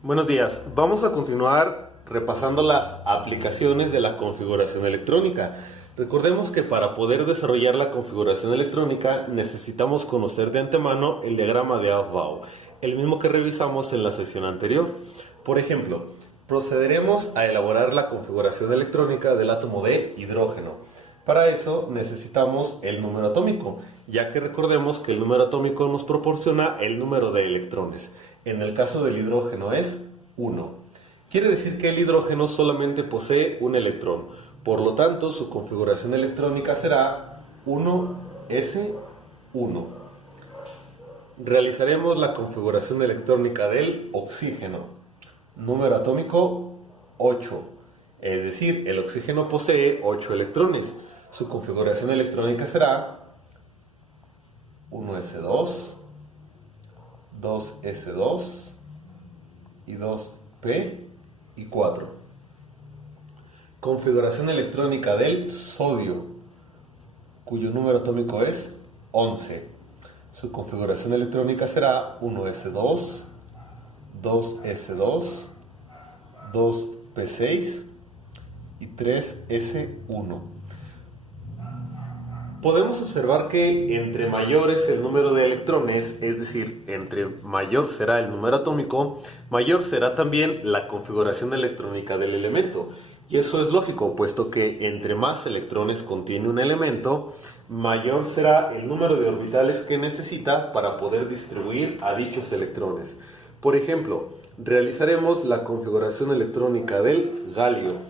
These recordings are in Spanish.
Buenos días. Vamos a continuar repasando las aplicaciones de la configuración electrónica. Recordemos que para poder desarrollar la configuración electrónica necesitamos conocer de antemano el diagrama de Aufbau, el mismo que revisamos en la sesión anterior. Por ejemplo, procederemos a elaborar la configuración electrónica del átomo de hidrógeno. Para eso necesitamos el número atómico, ya que recordemos que el número atómico nos proporciona el número de electrones. En el caso del hidrógeno es 1. Quiere decir que el hidrógeno solamente posee un electrón. Por lo tanto, su configuración electrónica será 1s1. Realizaremos la configuración electrónica del oxígeno. Número atómico 8. Es decir, el oxígeno posee 8 electrones. Su configuración electrónica será 1s2, 2s2 y 2p y 4. Configuración electrónica del sodio, cuyo número atómico es 11. Su configuración electrónica será 1s2, 2s2, 2p6 y 3s1. Podemos observar que entre mayor es el número de electrones, es decir, entre mayor será el número atómico, mayor será también la configuración electrónica del elemento. Y eso es lógico, puesto que entre más electrones contiene un elemento, mayor será el número de orbitales que necesita para poder distribuir a dichos electrones. Por ejemplo, realizaremos la configuración electrónica del galio,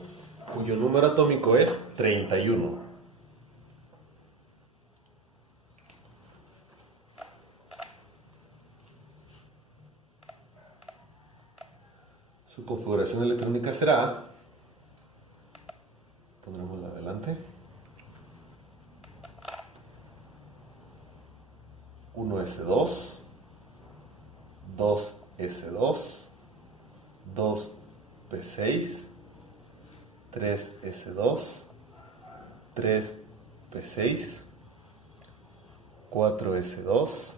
cuyo número atómico es 31. Su configuración electrónica será, pondremosla adelante, 1s2, 2s2, 2p6, 3s2, 3p6, 4s2,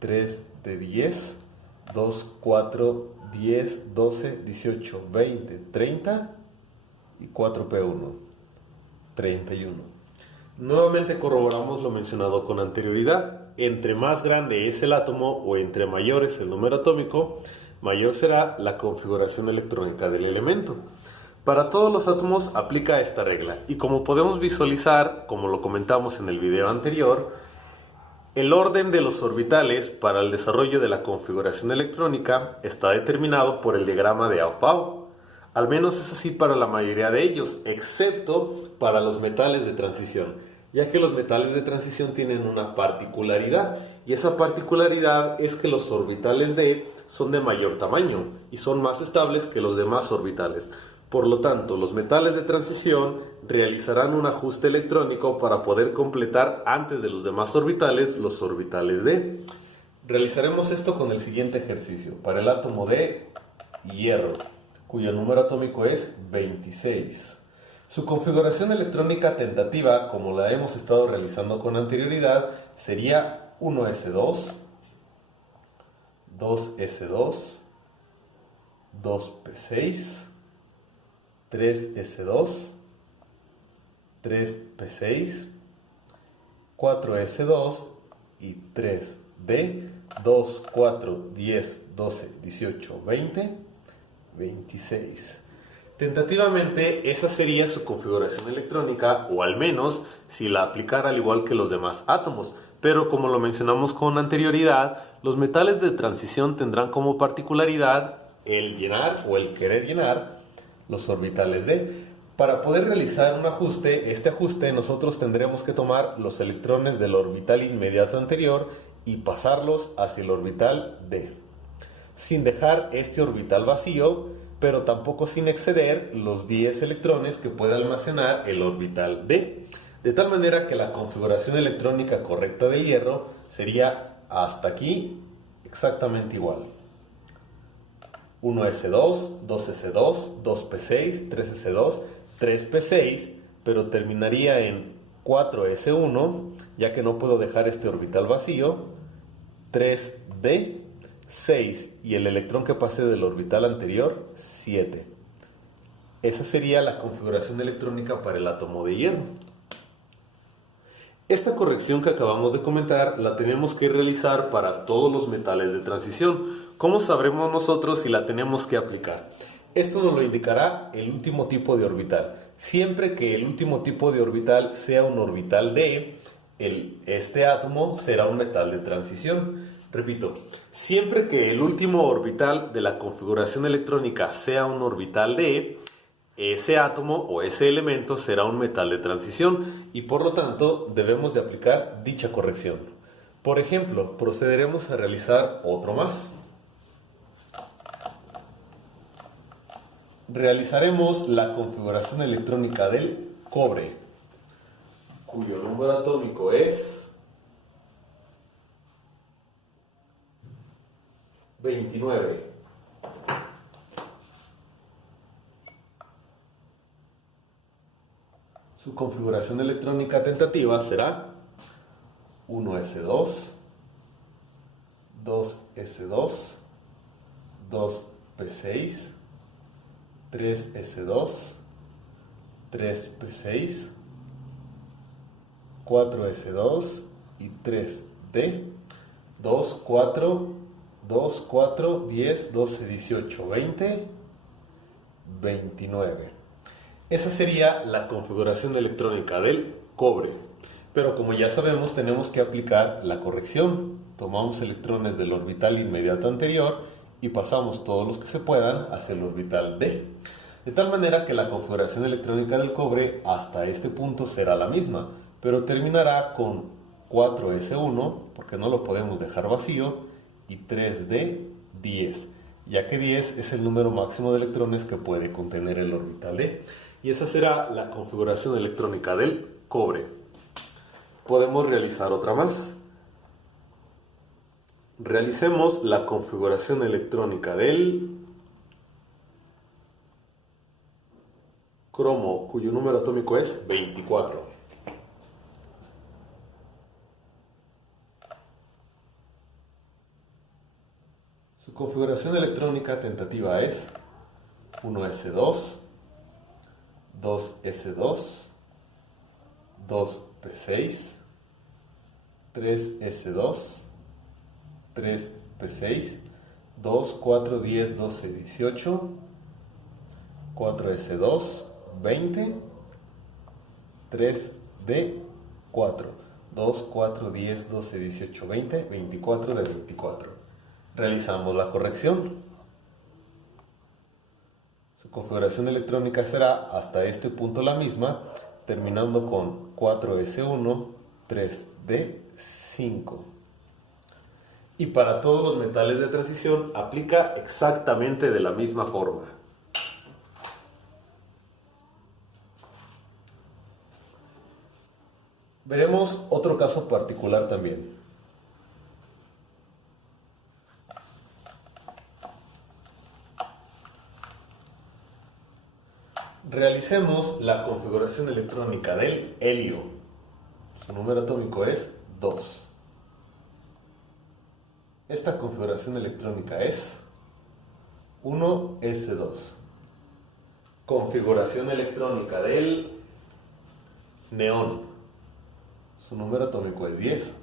3 de 10, 2, 4, 10, 12, 18, 20, 30 y 4p1, 31. Nuevamente corroboramos lo mencionado con anterioridad. Entre más grande es el átomo o entre mayor es el número atómico, mayor será la configuración electrónica del elemento. Para todos los átomos aplica esta regla y como podemos visualizar, como lo comentamos en el video anterior, el orden de los orbitales para el desarrollo de la configuración electrónica está determinado por el diagrama de Aufbau. Al menos es así para la mayoría de ellos, excepto para los metales de transición, ya que los metales de transición tienen una particularidad, y esa particularidad es que los orbitales D son de mayor tamaño y son más estables que los demás orbitales. Por lo tanto, los metales de transición realizarán un ajuste electrónico para poder completar antes de los demás orbitales los orbitales D. Realizaremos esto con el siguiente ejercicio. Para el átomo de hierro, cuyo número atómico es 26. Su configuración electrónica tentativa, como la hemos estado realizando con anterioridad, sería 1s2, 2s2, 2p6, 3s2, 3p6, 4s2 y 3d, 2, 4, 10, 12, 18, 20, 26. Tentativamente esa sería su configuración electrónica, o al menos si la aplicara al igual que los demás átomos. Pero como lo mencionamos con anterioridad, los metales de transición tendrán como particularidad el llenar o el querer llenar los orbitales D. Para poder realizar un ajuste, este ajuste nosotros tendremos que tomar los electrones del orbital inmediato anterior y pasarlos hacia el orbital D, sin dejar este orbital vacío, pero tampoco sin exceder los 10 electrones que puede almacenar el orbital D, de tal manera que la configuración electrónica correcta del hierro sería hasta aquí exactamente igual. 1s2, 2s2, 2p6, 3s2, 3p6, pero terminaría en 4s1, ya que no puedo dejar este orbital vacío, 3d, 6 y el electrón que pase del orbital anterior, 7. Esa sería la configuración electrónica para el átomo de hierro. Esta corrección que acabamos de comentar la tenemos que realizar para todos los metales de transición. ¿Cómo sabremos nosotros si la tenemos que aplicar? Esto nos lo indicará el último tipo de orbital. Siempre que el último tipo de orbital sea un orbital D, este átomo será un metal de transición. Repito, siempre que el último orbital de la configuración electrónica sea un orbital D, ese átomo o ese elemento será un metal de transición y por lo tanto debemos de aplicar dicha corrección. Por ejemplo, procederemos a realizar otro más. Realizaremos la configuración electrónica del cobre, cuyo número atómico es 29. Su configuración electrónica tentativa será 1s2, 2s2, 2p6, 3s2, 3p6, 4s2 y 3d, 2, 4, 2, 4, 10, 12, 18, 20, 29. Esa sería la configuración electrónica del cobre. Pero como ya sabemos, tenemos que aplicar la corrección. Tomamos electrones del orbital inmediato anterior y pasamos todos los que se puedan hacia el orbital D. De tal manera que la configuración electrónica del cobre hasta este punto será la misma, pero terminará con 4s1, porque no lo podemos dejar vacío, y 3d, 10, ya que 10 es el número máximo de electrones que puede contener el orbital D. Y esa será la configuración electrónica del cobre. Podemos realizar otra más. Realicemos la configuración electrónica del cromo, cuyo número atómico es 24. Su configuración electrónica tentativa es 1s2, 2s2, 2p6, 3s2, 3p6, 2, 4, 10, 12, 18, 4s2, 20, 3d4, 2, 4, 10, 12, 18, 20, 24 de 24. Realizamos la corrección. Su configuración electrónica será hasta este punto la misma, terminando con 4s1, 3d5. Y para todos los metales de transición aplica exactamente de la misma forma. Veremos otro caso particular también. Realicemos la configuración electrónica del helio. Su número atómico es 2. Esta configuración electrónica es 1s2. Configuración electrónica del neón. Su número atómico es 10.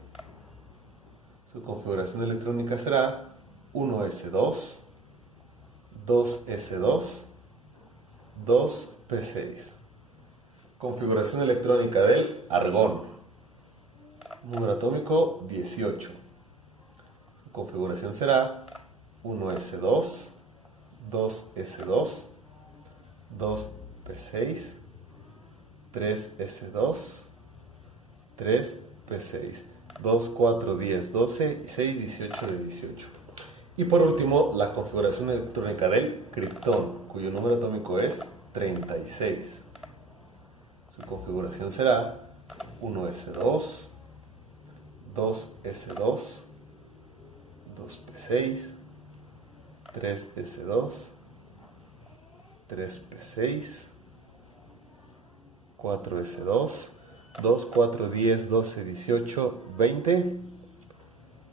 Su configuración electrónica será 1s2, 2s2, 2p6. Configuración electrónica del argón. Número atómico 18. Su configuración será 1s2, 2s2, 2p6, 3s2, 3p6, 2, 4, 10, 12, 6, 18 de 18. Y por último, la configuración electrónica del criptón, cuyo número atómico es 36. Su configuración será 1s2, 2s2, 2p6, 3s2, 3p6, 4s2, 2, 4, 10, 12, 18, 20,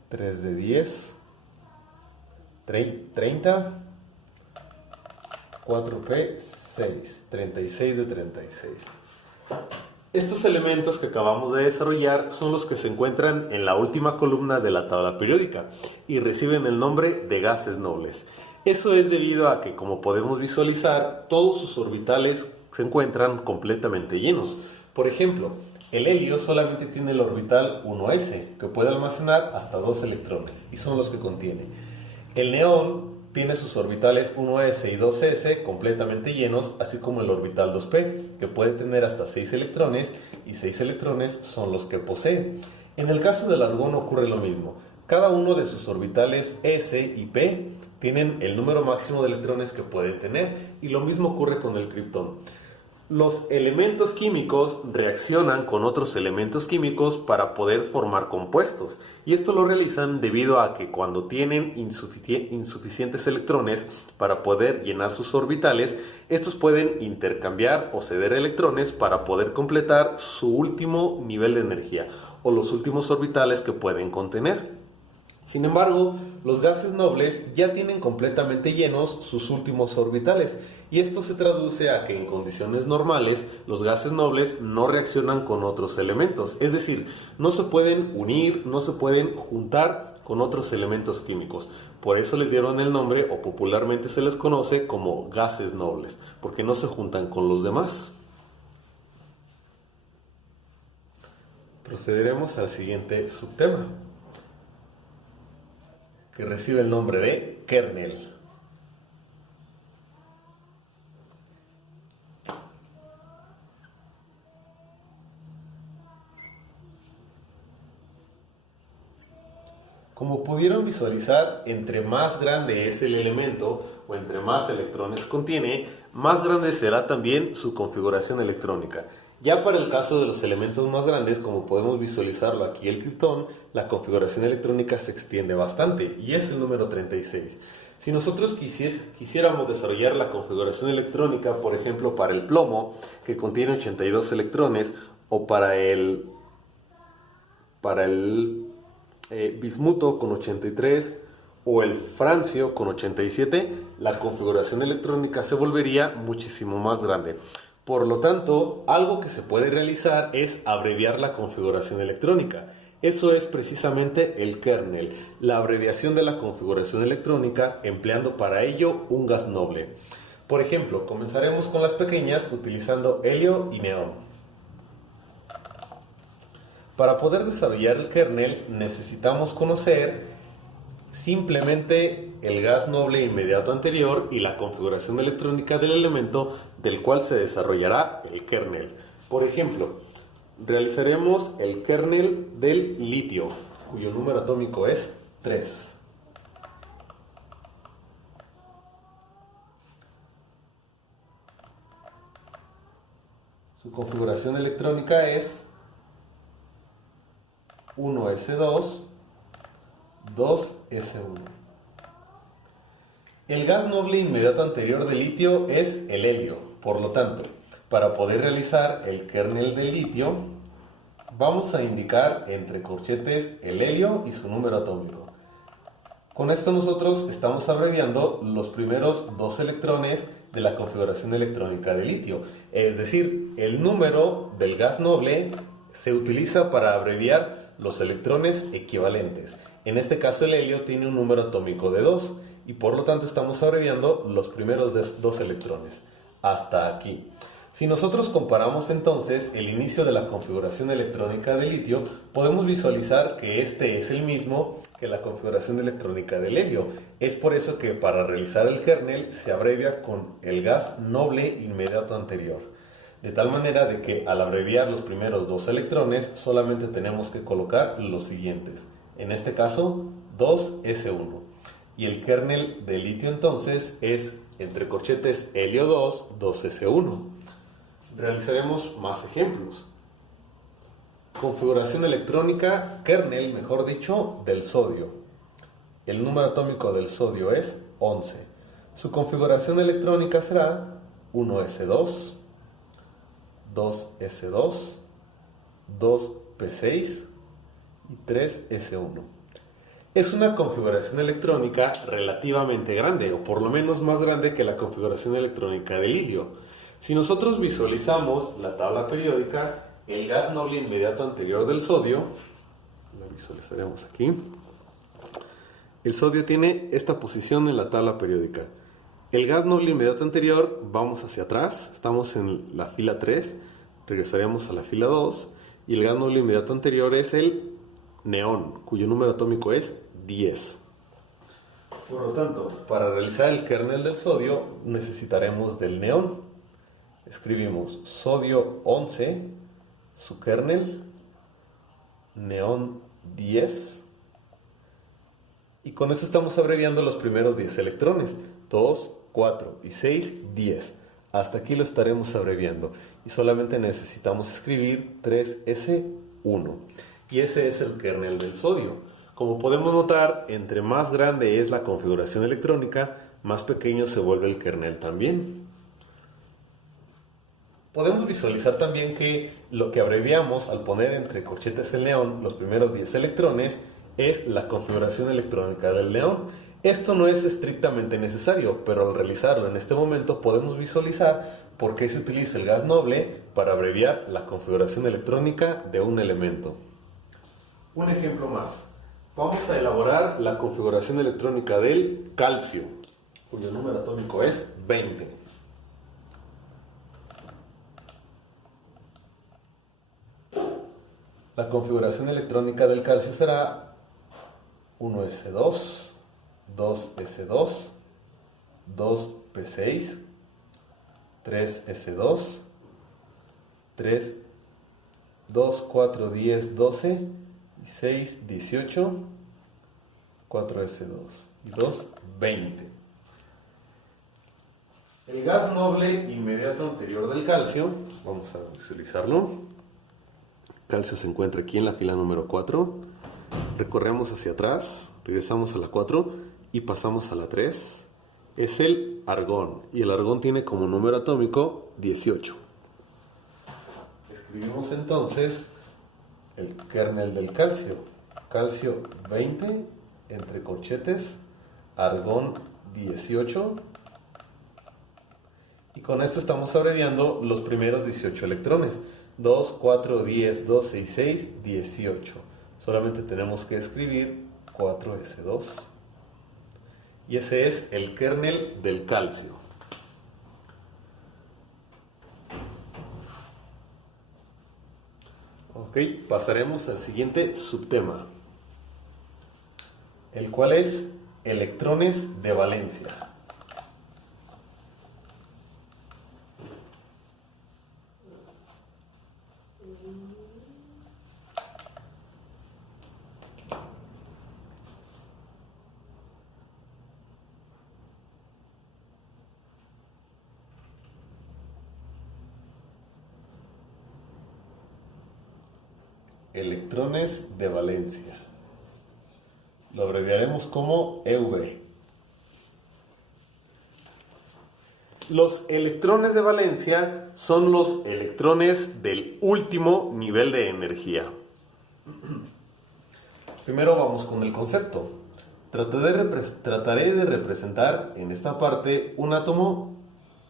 3 de 10, 30, 4p6, 36 de 36. Estos elementos que acabamos de desarrollar son los que se encuentran en la última columna de la tabla periódica y reciben el nombre de gases nobles. Eso es debido a que, como podemos visualizar, todos sus orbitales se encuentran completamente llenos. Por ejemplo, el helio solamente tiene el orbital 1s, que puede almacenar hasta 2 electrones, y son los que contiene. El neón tiene sus orbitales 1s y 2s completamente llenos, así como el orbital 2p, que puede tener hasta 6 electrones, y 6 electrones son los que posee. En el caso del argón ocurre lo mismo. Cada uno de sus orbitales s y p tienen el número máximo de electrones que pueden tener, y lo mismo ocurre con el criptón. Los elementos químicos reaccionan con otros elementos químicos para poder formar compuestos, y esto lo realizan debido a que cuando tienen insuficientes electrones para poder llenar sus orbitales, estos pueden intercambiar o ceder electrones para poder completar su último nivel de energía o los últimos orbitales que pueden contener. Sin embargo, los gases nobles ya tienen completamente llenos sus últimos orbitales, y esto se traduce a que en condiciones normales los gases nobles no reaccionan con otros elementos, es decir, no se pueden unir, no se pueden juntar con otros elementos químicos. Por eso les dieron el nombre, o popularmente se les conoce como gases nobles, porque no se juntan con los demás. Procederemos al siguiente subtema, que recibe el nombre de kernel. Como pudieron visualizar, entre más grande es el elemento o entre más electrones contiene, más grande será también su configuración electrónica. Ya para el caso de los elementos más grandes, como podemos visualizarlo aquí el criptón, la configuración electrónica se extiende bastante y es el número 36. Si nosotros quisiéramos desarrollar la configuración electrónica, por ejemplo, para el plomo, que contiene 82 electrones, o para el bismuto con 83 o el francio con 87, la configuración electrónica se volvería muchísimo más grande. Por lo tanto, algo que se puede realizar es abreviar la configuración electrónica. Eso es precisamente el kernel, la abreviación de la configuración electrónica, empleando para ello un gas noble. Por ejemplo, comenzaremos con las pequeñas utilizando helio y neón. Para poder desarrollar el kernel necesitamos conocer simplemente el gas noble inmediato anterior y la configuración electrónica del elemento del cual se desarrollará el kernel. Por ejemplo, realizaremos el kernel del litio, cuyo número atómico es 3. Su configuración electrónica es 1s2, 2s1. El gas noble inmediato anterior del litio es el helio. Por lo tanto, para poder realizar el kernel del litio, vamos a indicar entre corchetes el helio y su número atómico. Con esto nosotros estamos abreviando los primeros 2 electrones de la configuración electrónica del litio. Es decir, el número del gas noble se utiliza para abreviar los electrones equivalentes. En este caso el helio tiene un número atómico de 2 y por lo tanto estamos abreviando los primeros 2 electrones. Hasta aquí. Si nosotros comparamos entonces el inicio de la configuración electrónica del litio, podemos visualizar que este es el mismo que la configuración electrónica del helio. Es por eso que para realizar el kernel se abrevia con el gas noble inmediato anterior. De tal manera de que al abreviar los primeros 2 electrones solamente tenemos que colocar los siguientes. En este caso 2s1. Y el kernel de litio entonces es entre corchetes helio 2, 2s1. Realizaremos más ejemplos. Configuración electrónica, kernel, mejor dicho, del sodio. El número atómico del sodio es 11. Su configuración electrónica será 1s2, 2s2, 2p6 y 3s1. Es una configuración electrónica relativamente grande, o por lo menos más grande que la configuración electrónica del litio. Si nosotros visualizamos la tabla periódica, el gas noble inmediato anterior del sodio, lo visualizaremos aquí, el sodio tiene esta posición en la tabla periódica. El gas noble inmediato anterior, vamos hacia atrás, estamos en la fila 3, regresaremos a la fila 2, y el gas noble inmediato anterior es el neón, cuyo número atómico es 10. Por lo tanto, para realizar el kernel del sodio necesitaremos del neón. Escribimos sodio 11, su kernel, neón 10, y con eso estamos abreviando los primeros 10 electrones, 2, 4 y 6, 10. Hasta aquí lo estaremos abreviando y solamente necesitamos escribir 3S1. Y ese es el kernel del sodio. Como podemos notar, entre más grande es la configuración electrónica, más pequeño se vuelve el kernel también. Podemos visualizar también que lo que abreviamos al poner entre corchetes el neón los primeros 10 electrones es la configuración electrónica del neón. Esto no es estrictamente necesario, pero al realizarlo en este momento podemos visualizar por qué se utiliza el gas noble para abreviar la configuración electrónica de un elemento. Un ejemplo más. Vamos a elaborar la configuración electrónica del calcio, cuyo número atómico es 20. La configuración electrónica del calcio será 1s2, 2s2, 2p6, 3s2, 3, 2, 4, 10, 12, 6, 18, 4s2 y 2, 20. El gas noble inmediato anterior del calcio, vamos a visualizarlo. El calcio se encuentra aquí en la fila número 4. Recorremos hacia atrás, regresamos a la 4 y pasamos a la 3. Es el argón y el argón tiene como número atómico 18. Escribimos entonces el kernel del calcio, calcio 20 entre corchetes, argón 18, y con esto estamos abreviando los primeros 18 electrones, 2, 4, 10, 12 y 6, 18. Solamente tenemos que escribir 4s2, y ese es el kernel del calcio. Ok, pasaremos al siguiente subtema, el cual es electrones de valencia. Electrones de valencia. Lo abreviaremos como EV. Los electrones de valencia son los electrones del último nivel de energía. Primero vamos con el concepto. Trataré de representar en esta parte un átomo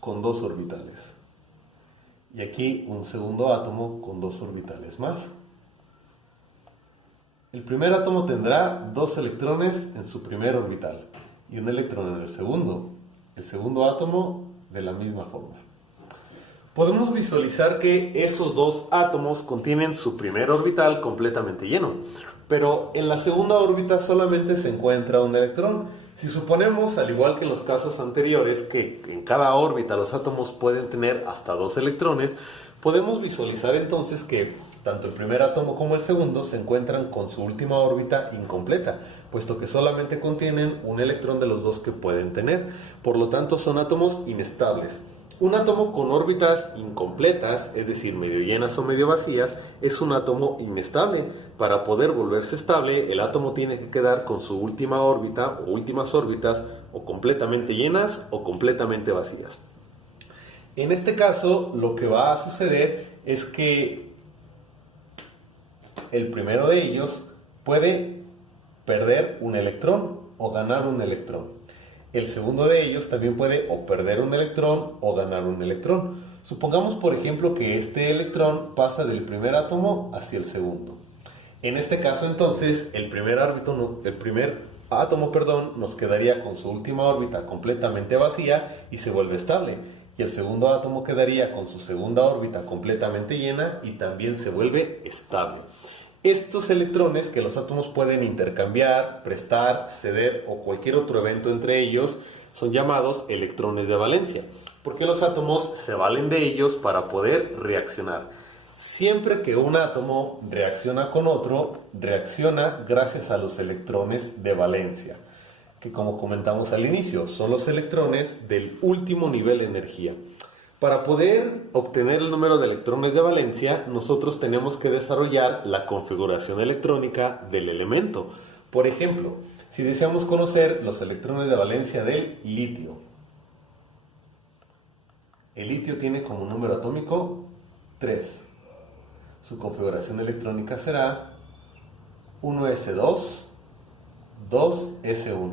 con dos orbitales. Y aquí un segundo átomo con dos orbitales más. El primer átomo tendrá dos electrones en su primer orbital y un electrón en el segundo. El segundo átomo de la misma forma. Podemos visualizar que esos dos átomos contienen su primer orbital completamente lleno, pero en la segunda órbita solamente se encuentra un electrón. Si suponemos, al igual que en los casos anteriores, que en cada órbita los átomos pueden tener hasta dos electrones, podemos visualizar entonces que tanto el primer átomo como el segundo se encuentran con su última órbita incompleta, puesto que solamente contienen un electrón de los dos que pueden tener. Por lo tanto, son átomos inestables. Un átomo con órbitas incompletas, es decir, medio llenas o medio vacías, es un átomo inestable. Para poder volverse estable, el átomo tiene que quedar con su última órbita o últimas órbitas o completamente llenas o completamente vacías. En este caso, lo que va a suceder es que el primero de ellos puede perder un electrón o ganar un electrón. El segundo de ellos también puede o perder un electrón o ganar un electrón. Supongamos, por ejemplo, que este electrón pasa del primer átomo hacia el segundo. En este caso, entonces, el primer átomo, nos quedaría con su última órbita completamente vacía y se vuelve estable. Y el segundo átomo quedaría con su segunda órbita completamente llena y también se vuelve estable. Estos electrones que los átomos pueden intercambiar, prestar, ceder o cualquier otro evento entre ellos son llamados electrones de valencia, porque los átomos se valen de ellos para poder reaccionar. Siempre que un átomo reacciona con otro, reacciona gracias a los electrones de valencia, que como comentamos al inicio, son los electrones del último nivel de energía. Para poder obtener el número de electrones de valencia, nosotros tenemos que desarrollar la configuración electrónica del elemento. Por ejemplo, si deseamos conocer los electrones de valencia del litio, el litio tiene como número atómico 3. Su configuración electrónica será 1s2, 2s1.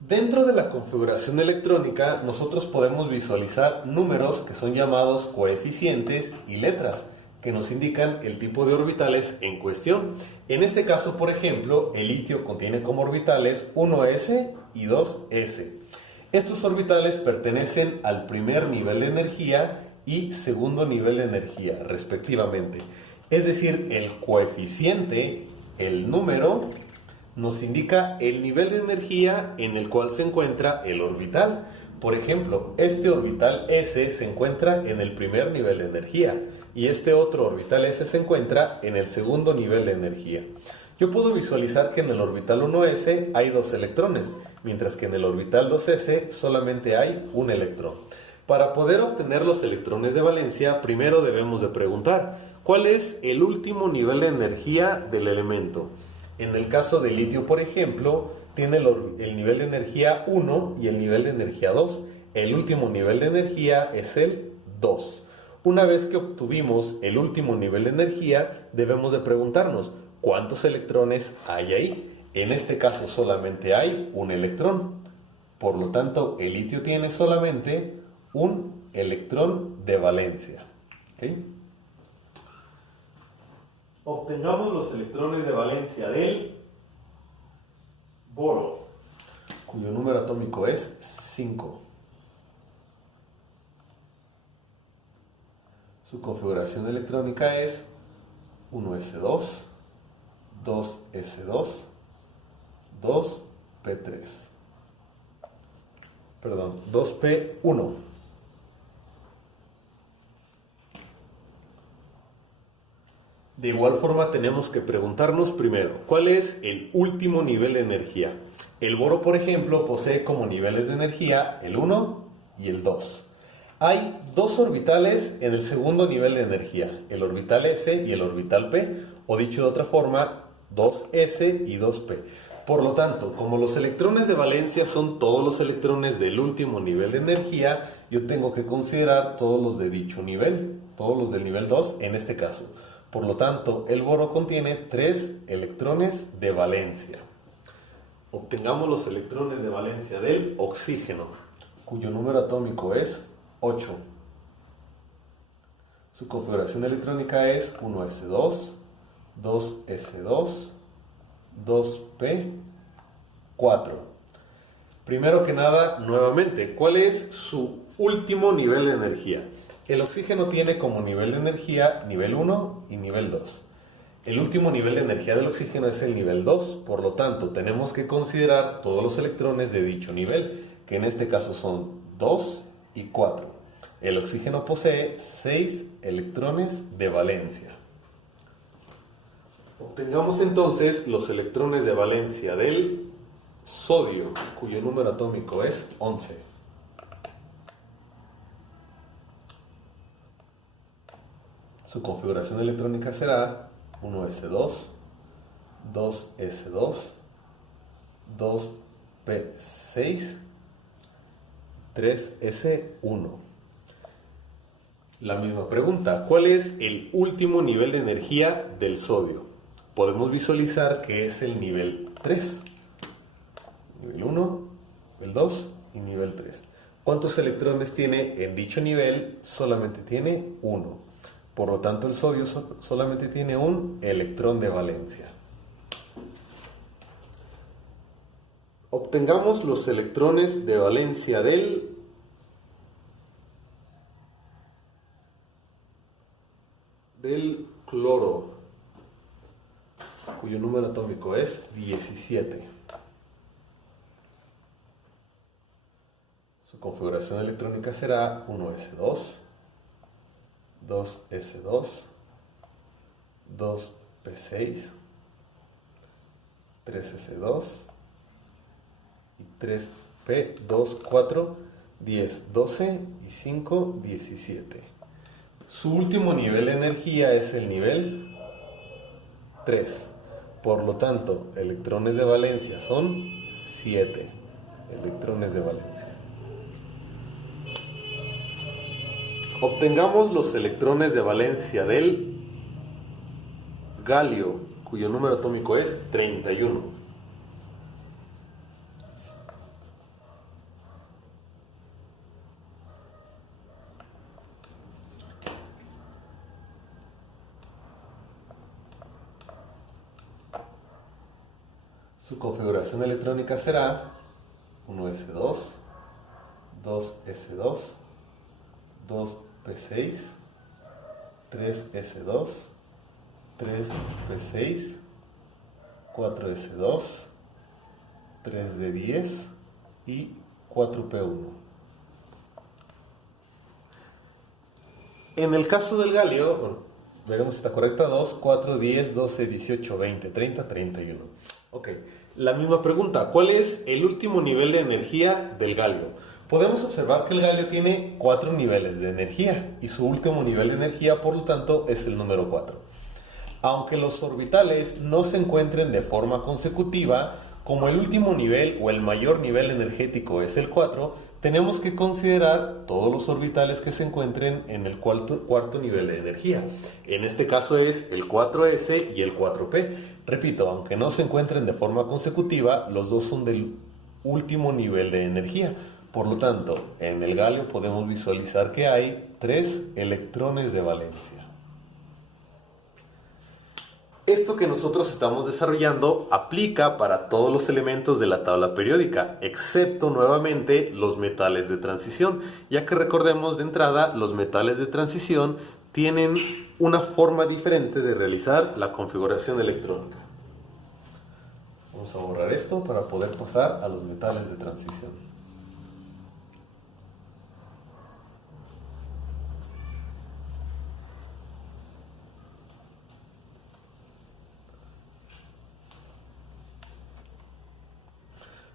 Dentro de la configuración electrónica, nosotros podemos visualizar números que son llamados coeficientes y letras, que nos indican el tipo de orbitales en cuestión. En este caso, por ejemplo, el litio contiene como orbitales 1s y 2s. Estos orbitales pertenecen al primer nivel de energía y segundo nivel de energía, respectivamente. Es decir, el coeficiente, el número, nos indica el nivel de energía en el cual se encuentra el orbital. Por ejemplo, este orbital S se encuentra en el primer nivel de energía y este otro orbital S se encuentra en el segundo nivel de energía. Yo puedo visualizar que en el orbital 1s hay 2 electrones, mientras que en el orbital 2s solamente hay un electrón. Para poder obtener los electrones de valencia, primero debemos de preguntar, ¿cuál es el último nivel de energía del elemento? En el caso del litio, por ejemplo, tiene el nivel de energía 1 y el nivel de energía 2. El último nivel de energía es el 2. Una vez que obtuvimos el último nivel de energía, debemos de preguntarnos, ¿cuántos electrones hay ahí? En este caso solamente hay un electrón. Por lo tanto, el litio tiene solamente un electrón de valencia. ¿Okay? Obtengamos los electrones de valencia del boro, cuyo número atómico es 5. Su configuración electrónica es 1s2, 2s2, 2p3. Perdón, 2p1. De igual forma tenemos que preguntarnos primero, ¿cuál es el último nivel de energía? El boro, por ejemplo, posee como niveles de energía el 1 y el 2. Hay 2 orbitales en el segundo nivel de energía, el orbital S y el orbital P, o dicho de otra forma, 2S y 2P. Por lo tanto, como los electrones de valencia son todos los electrones del último nivel de energía, yo tengo que considerar todos los de dicho nivel, todos los del nivel 2 en este caso. Por lo tanto, el boro contiene 3 electrones de valencia. Obtengamos los electrones de valencia del oxígeno, cuyo número atómico es 8. Su configuración electrónica es 1s2, 2s2, 2p4. Primero que nada, nuevamente, ¿cuál es su último nivel de energía? El oxígeno tiene como nivel de energía nivel 1 y nivel 2. El último nivel de energía del oxígeno es el nivel 2, por lo tanto tenemos que considerar todos los electrones de dicho nivel, que en este caso son 2 y 4. El oxígeno posee 6 electrones de valencia. Obtengamos entonces los electrones de valencia del sodio, cuyo número atómico es 11. Su configuración electrónica será 1s2, 2s2, 2p6, 3s1. La misma pregunta, ¿cuál es el último nivel de energía del sodio? podemos visualizar que es el nivel 3. Nivel 1, nivel 2 y nivel 3. ¿Cuántos electrones tiene en dicho nivel? Solamente tiene 1. Por lo tanto, el sodio solamente tiene un electrón de valencia. Obtengamos los electrones de valencia del cloro, cuyo número atómico es 17. Su configuración electrónica será 1s2, 2s2, 2p6, 3s2 y 3p2, 4, 10, 12 y 5, 17. Su último nivel de energía es el nivel 3. Por lo tanto, electrones de valencia son 7 electrones de valencia. Obtengamos los electrones de valencia del galio, cuyo número atómico es 31. Su configuración electrónica será 1s2, 2s2, 2p6, 3s2, 3p6, 4s2, 3d10 y 4p1. En el caso del galio, veremos si está correcta: 2, 4, 10, 12, 18, 20, 30, 31. Ok, la misma pregunta: ¿cuál es el último nivel de energía del galio? Podemos observar que el galio tiene 4 niveles de energía y su último nivel de energía, por lo tanto, es el número 4. Aunque los orbitales no se encuentren de forma consecutiva, como el último nivel o el mayor nivel energético es el 4, tenemos que considerar todos los orbitales que se encuentren en el cuarto nivel de energía. En este caso es el 4s y el 4p. Repito, aunque no se encuentren de forma consecutiva, los dos son del último nivel de energía. Por lo tanto, en el galio podemos visualizar que hay 3 electrones de valencia. Esto que nosotros estamos desarrollando aplica para todos los elementos de la tabla periódica, excepto nuevamente los metales de transición, ya que recordemos de entrada, los metales de transición tienen una forma diferente de realizar la configuración electrónica. Vamos a borrar esto para poder pasar a los metales de transición.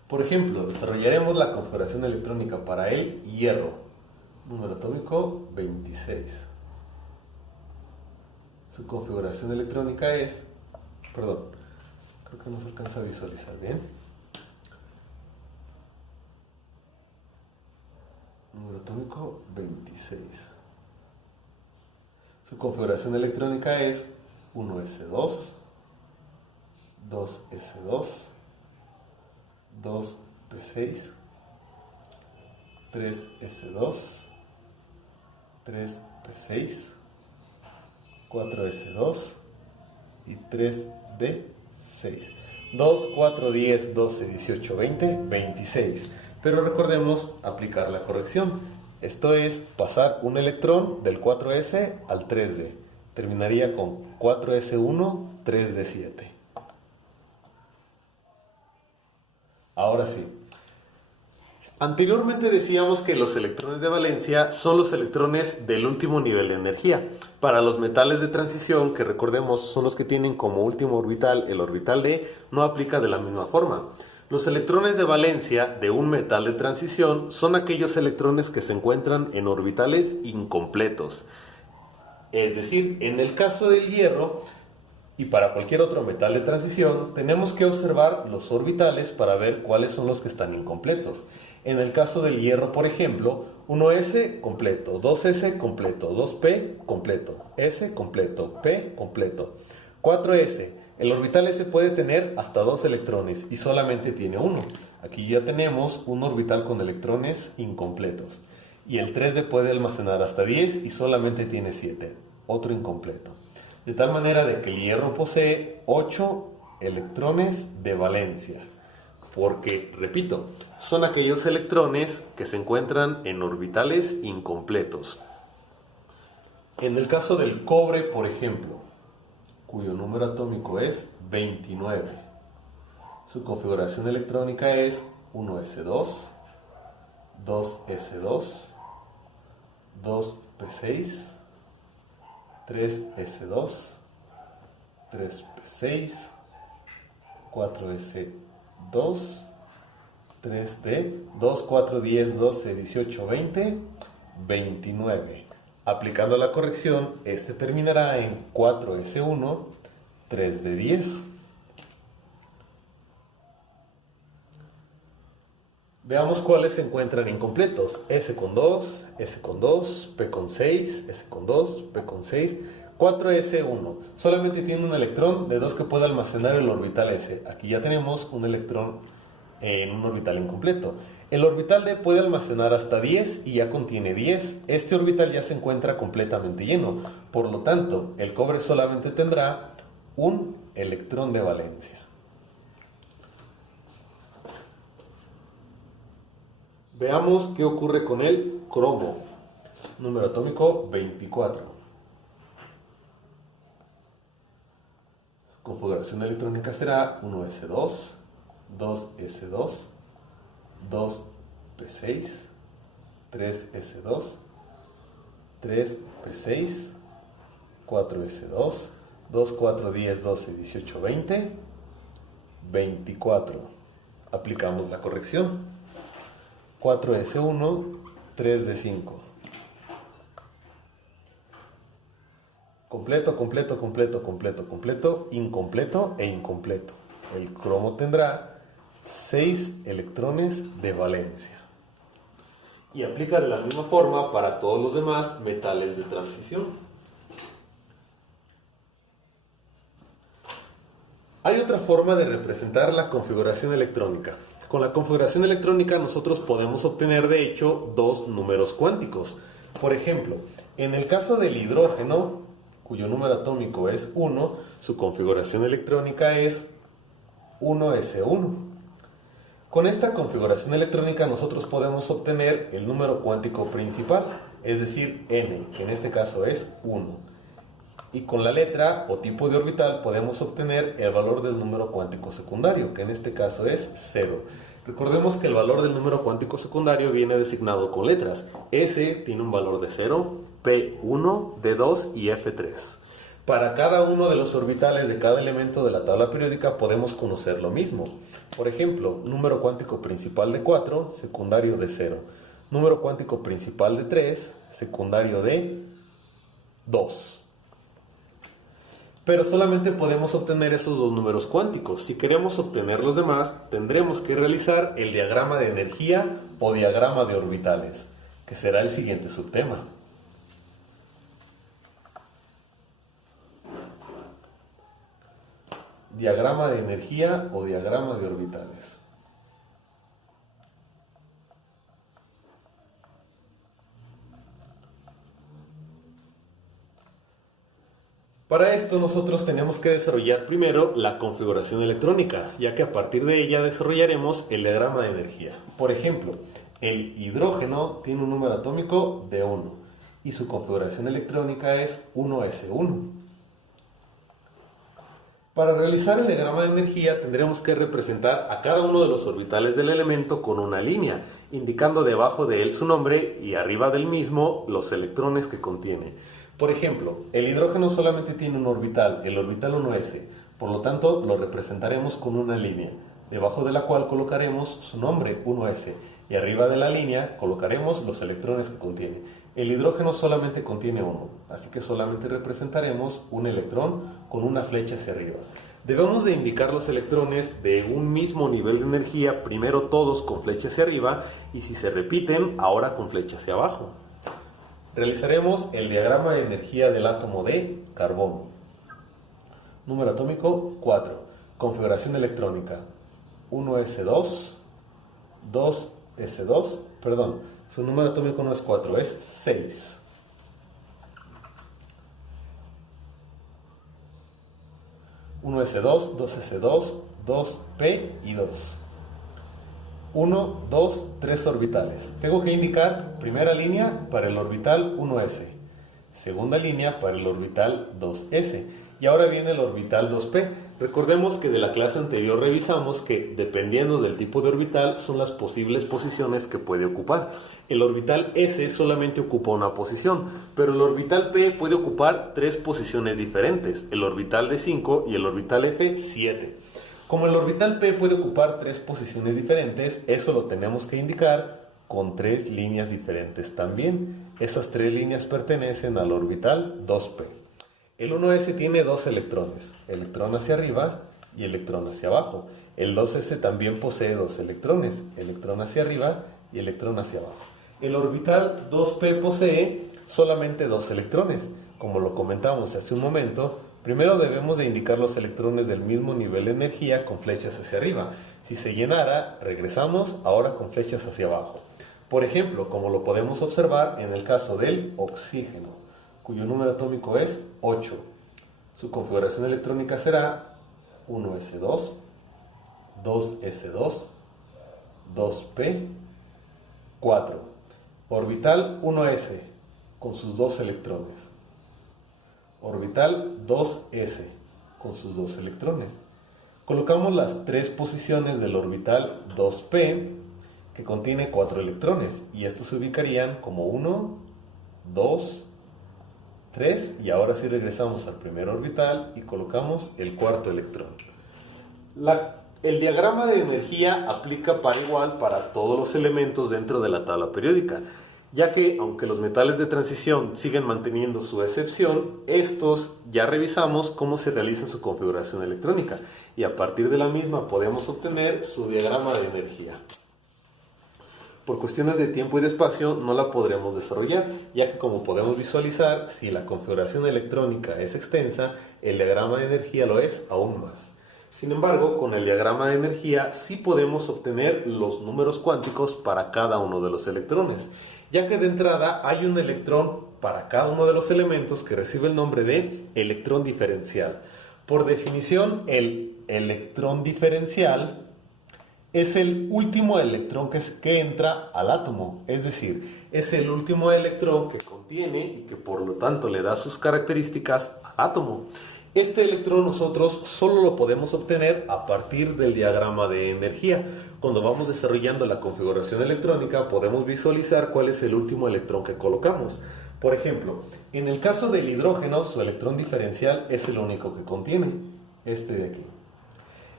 Por ejemplo, desarrollaremos la configuración electrónica para el hierro, número atómico 26. Su configuración electrónica es, creo que no se alcanza a visualizar bien. Número atómico 26. Su configuración electrónica es 1s2, 2s2, 2p6, 3s2, 3p6, 4s2 y 3d6. 2, 4, 10, 12, 18, 20, 26. Pero recordemos aplicar la corrección. Esto es pasar un electrón del 4s al 3d. Terminaría con 4s1, 3d7. Ahora sí. Anteriormente decíamos que los electrones de valencia son los electrones del último nivel de energía. Para los metales de transición, que recordemos son los que tienen como último orbital el orbital D, no aplica de la misma forma. Los electrones de valencia de un metal de transición son aquellos electrones que se encuentran en orbitales incompletos. Es decir, en el caso del hierro y para cualquier otro metal de transición, tenemos que observar los orbitales para ver cuáles son los que están incompletos. En el caso del hierro, por ejemplo, 1s completo, 2s completo, 2p completo, s completo, p completo. 4s. El orbital S puede tener hasta 2 electrones y solamente tiene uno. Aquí ya tenemos un orbital con electrones incompletos. Y el 3d puede almacenar hasta 10 y solamente tiene 7, otro incompleto. De tal manera de que el hierro posee 8 electrones de valencia. Porque, repito, son aquellos electrones que se encuentran en orbitales incompletos. En el caso del cobre, por ejemplo, cuyo número atómico es 29, su configuración electrónica es 1s2, 2s2, 2p6, 3s2, 3p6, 4s2, 3d, 2, 4, 10, 12, 18, 20, 29. Aplicando la corrección, este terminará en 4s1, 3d10. Veamos cuáles se encuentran incompletos. S con 2, S con 2, P con 6, S con 2, P con 6, 4s1. Solamente tiene un electrón de 2 que puede almacenar el orbital S. Aquí ya tenemos un electrón en un orbital incompleto. El orbital D puede almacenar hasta 10 y ya contiene 10. Este orbital ya se encuentra completamente lleno. Por lo tanto, el cobre solamente tendrá un electrón de valencia. Veamos qué ocurre con el cromo. Número atómico 24. Configuración electrónica será 1s2, 2s2, 2p6, 3s2, 3p6, 4s2, 2, 4, 10, 12, 18, 20, 24. Aplicamos la corrección. 4s1, 3d5. Completo, completo, completo, completo, completo, incompleto e incompleto. El cromo tendrá 6 electrones de valencia. Y aplica de la misma forma para todos los demás metales de transición. Hay otra forma de representar la configuración electrónica. Con la configuración electrónica nosotros podemos obtener de hecho dos números cuánticos. Por ejemplo, en el caso del hidrógeno, cuyo número atómico es 1, su configuración electrónica es 1s1. Con esta configuración electrónica nosotros podemos obtener el número cuántico principal, es decir, n, que en este caso es 1. Y con la letra o tipo de orbital podemos obtener el valor del número cuántico secundario, que en este caso es 0. Recordemos que el valor del número cuántico secundario viene designado con letras. S tiene un valor de 0, P1, D2 y F3. Para cada uno de los orbitales de cada elemento de la tabla periódica podemos conocer lo mismo. Por ejemplo, número cuántico principal de 4, secundario de 0. Número cuántico principal de 3, secundario de 2. Pero solamente podemos obtener esos dos números cuánticos. Si queremos obtener los demás, tendremos que realizar el diagrama de energía o diagrama de orbitales, que será el siguiente subtema. Diagrama de energía o diagrama de orbitales. Para esto nosotros tenemos que desarrollar primero la configuración electrónica, ya que a partir de ella desarrollaremos el diagrama de energía. Por ejemplo, el hidrógeno tiene un número atómico de 1 y su configuración electrónica es 1s1. Para realizar el diagrama de energía tendremos que representar a cada uno de los orbitales del elemento con una línea, indicando debajo de él su nombre y arriba del mismo los electrones que contiene. Por ejemplo, el hidrógeno solamente tiene un orbital, el orbital 1s, por lo tanto lo representaremos con una línea, debajo de la cual colocaremos su nombre 1s y arriba de la línea colocaremos los electrones que contiene. El hidrógeno solamente contiene uno, así que solamente representaremos un electrón con una flecha hacia arriba. Debemos de indicar los electrones de un mismo nivel de energía, primero todos con flecha hacia arriba y si se repiten, ahora con flecha hacia abajo. Realizaremos el diagrama de energía del átomo de carbono. Número atómico 4. Configuración electrónica 1s2, 2s2, perdón, su número atómico no es 4, es 6. Uno S2, 2S2, 2P y 2. 1, 2, 3 orbitales. Tengo que indicar primera línea para el orbital 1s, segunda línea para el orbital 2s y ahora viene el orbital 2p. Recordemos que de la clase anterior revisamos que dependiendo del tipo de orbital son las posibles posiciones que puede ocupar. El orbital s solamente ocupa una posición, pero el orbital p puede ocupar 3 posiciones diferentes, el orbital d5 y el orbital f 7. Como el orbital p puede ocupar 3 posiciones diferentes, eso lo tenemos que indicar con 3 líneas diferentes también. Esas 3 líneas pertenecen al orbital 2p. El 1s tiene 2 electrones, electrón hacia arriba y electrón hacia abajo. El 2s también posee 2 electrones, electrón hacia arriba y electrón hacia abajo. El orbital 2p posee solamente 2 electrones. Como lo comentamos hace un momento, primero debemos de indicar los electrones del mismo nivel de energía con flechas hacia arriba. Si se llenara, regresamos ahora con flechas hacia abajo. Por ejemplo, como lo podemos observar en el caso del oxígeno, cuyo número atómico es 8. Su configuración electrónica será 1s2, 2s2, 2p, 4. Orbital 1s con sus 2 electrones. Orbital 2s con sus 2 electrones. Colocamos las 3 posiciones del orbital 2p que contiene 4 electrones y estos se ubicarían como 1, 2, 3 y ahora sí regresamos al primer orbital y colocamos el cuarto electrón. El diagrama de energía aplica par igual para todos los elementos dentro de la tabla periódica, ya que aunque los metales de transición siguen manteniendo su excepción, estos ya revisamos cómo se realiza su configuración electrónica y a partir de la misma podemos obtener su diagrama de energía. Por cuestiones de tiempo y de espacio no la podremos desarrollar, ya que como podemos visualizar, si la configuración electrónica es extensa, el diagrama de energía lo es aún más. Sin embargo, con el diagrama de energía sí podemos obtener los números cuánticos para cada uno de los electrones, ya que de entrada hay un electrón para cada uno de los elementos que recibe el nombre de electrón diferencial. Por definición, el electrón diferencial es el último electrón que entra al átomo, es decir, es el último electrón que contiene y que por lo tanto le da sus características al átomo. Este electrón nosotros solo lo podemos obtener a partir del diagrama de energía. Cuando vamos desarrollando la configuración electrónica podemos visualizar cuál es el último electrón que colocamos. Por ejemplo, en el caso del hidrógeno, su electrón diferencial es el único que contiene, este de aquí.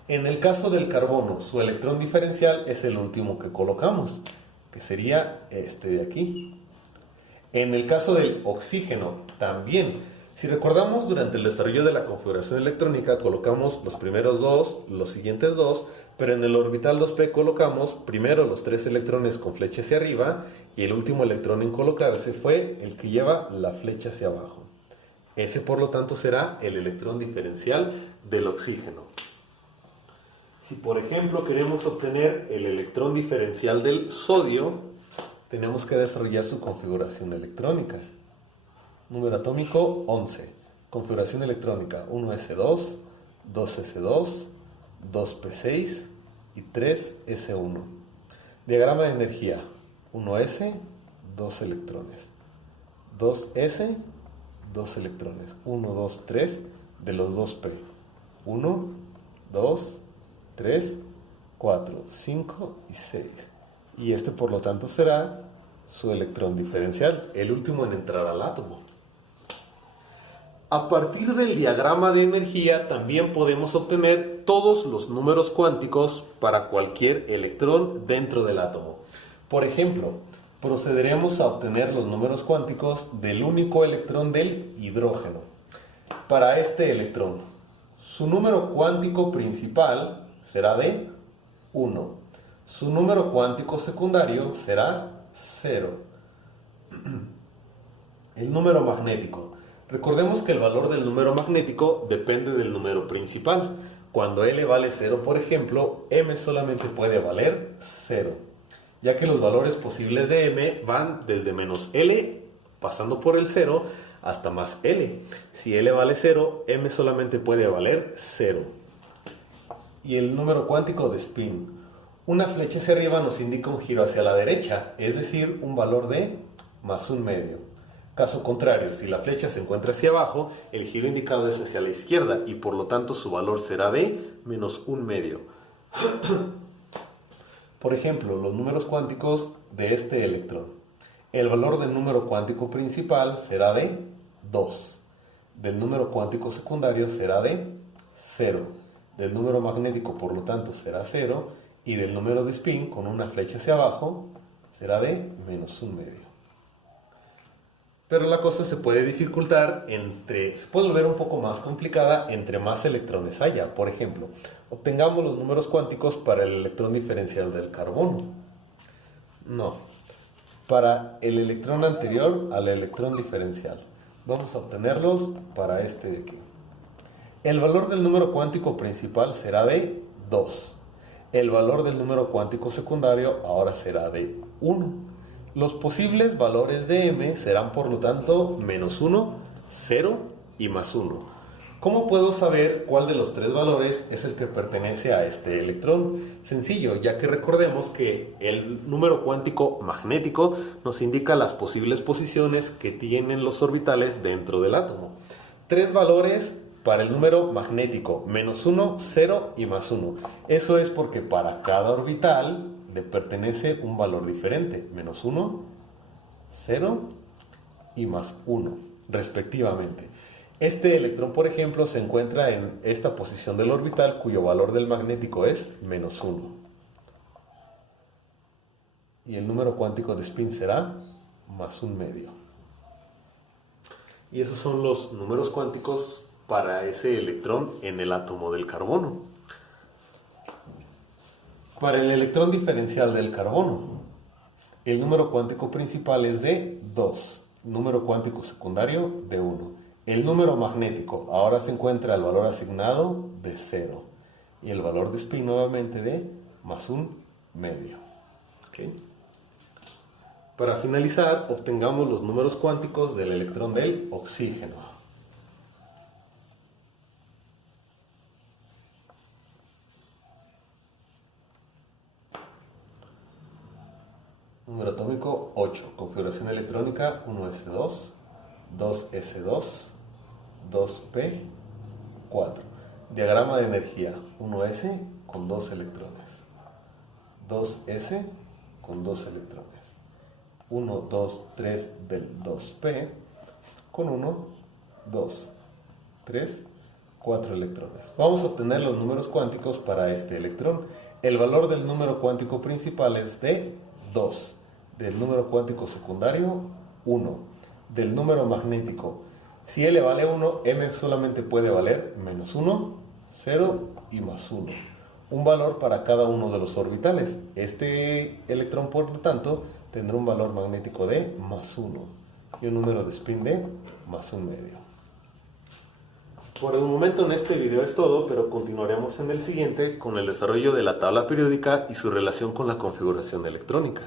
En el caso del carbono, su electrón diferencial es el último que colocamos, que sería este de aquí. En el caso del oxígeno, también. Si recordamos, durante el desarrollo de la configuración electrónica colocamos los primeros 2, los siguientes 2, pero en el orbital 2p colocamos primero los 3 electrones con flecha hacia arriba y el último electrón en colocarse fue el que lleva la flecha hacia abajo. Ese, por lo tanto, será el electrón diferencial del oxígeno. Si por ejemplo queremos obtener el electrón diferencial del sodio, tenemos que desarrollar su configuración electrónica. Número atómico 11. Configuración electrónica 1s2, 2s2, 2p6 y 3s1. Diagrama de energía 1s, 2 electrones. 2s, 2 electrones. 1, 2, 3 de los 2p. 1, 2, 3, 4, 5 y 6. Y este por lo tanto será su electrón diferencial, el último en entrar al átomo. A partir del diagrama de energía también podemos obtener todos los números cuánticos para cualquier electrón dentro del átomo. Por ejemplo, procederemos a obtener los números cuánticos del único electrón del hidrógeno. Para este electrón, su número cuántico principal será de 1. Su número cuántico secundario será 0. El número magnético. Recordemos que el valor del número magnético depende del número principal. Cuando L vale 0, por ejemplo, M solamente puede valer 0, ya que los valores posibles de M van desde menos L, pasando por el 0, hasta más L. Si L vale 0, M solamente puede valer 0. Y el número cuántico de spin. Una flecha hacia arriba nos indica un giro hacia la derecha, es decir, un valor de más un medio. Caso contrario, si la flecha se encuentra hacia abajo, el giro indicado es hacia la izquierda y por lo tanto su valor será de menos un medio. Por ejemplo, los números cuánticos de este electrón. El valor del número cuántico principal será de 2. Del número cuántico secundario será de 0. Del número magnético, por lo tanto, será 0. Y del número de spin, con una flecha hacia abajo, será de menos un medio. Pero la cosa se puede dificultar se puede volver un poco más complicada entre más electrones haya. Por ejemplo, obtengamos los números cuánticos para el electrón diferencial del carbono. No, para el electrón anterior al electrón diferencial. Vamos a obtenerlos para este de aquí. El valor del número cuántico principal será de 2. El valor del número cuántico secundario ahora será de 1. Los posibles valores de M serán por lo tanto menos 1, 0 y más 1. ¿Cómo puedo saber cuál de los tres valores es el que pertenece a este electrón? Sencillo, ya que recordemos que el número cuántico magnético nos indica las posibles posiciones que tienen los orbitales dentro del átomo. Tres valores para el número magnético, menos 1, 0 y más 1. Eso es porque para cada orbital le pertenece un valor diferente, menos 1, 0 y más 1, respectivamente. Este electrón, por ejemplo, se encuentra en esta posición del orbital cuyo valor del magnético es menos 1. Y el número cuántico de spin será más un medio. Y esos son los números cuánticos para ese electrón en el átomo del carbono. Para el electrón diferencial del carbono, el número cuántico principal es de 2, número cuántico secundario de 1. El número magnético ahora se encuentra el valor asignado de 0 y el valor de spin nuevamente de más un medio. ¿Okay? Para finalizar, obtengamos los números cuánticos del electrón del oxígeno. Número atómico 8, configuración electrónica 1s2, 2s2, 2p, 4. Diagrama de energía 1s con 2 electrones, 2s con 2 electrones, 1, 2, 3 del 2p con 1, 2, 3, 4 electrones. Vamos a obtener los números cuánticos para este electrón. El valor del número cuántico principal es de 2. Del número cuántico secundario, 1. Del número magnético, si L vale 1, M solamente puede valer menos 1, 0 y más 1. Un valor para cada uno de los orbitales. Este electrón, por lo tanto, tendrá un valor magnético de más 1 y un número de spin de más un medio. Por el momento en este video es todo, pero continuaremos en el siguiente con el desarrollo de la tabla periódica y su relación con la configuración electrónica.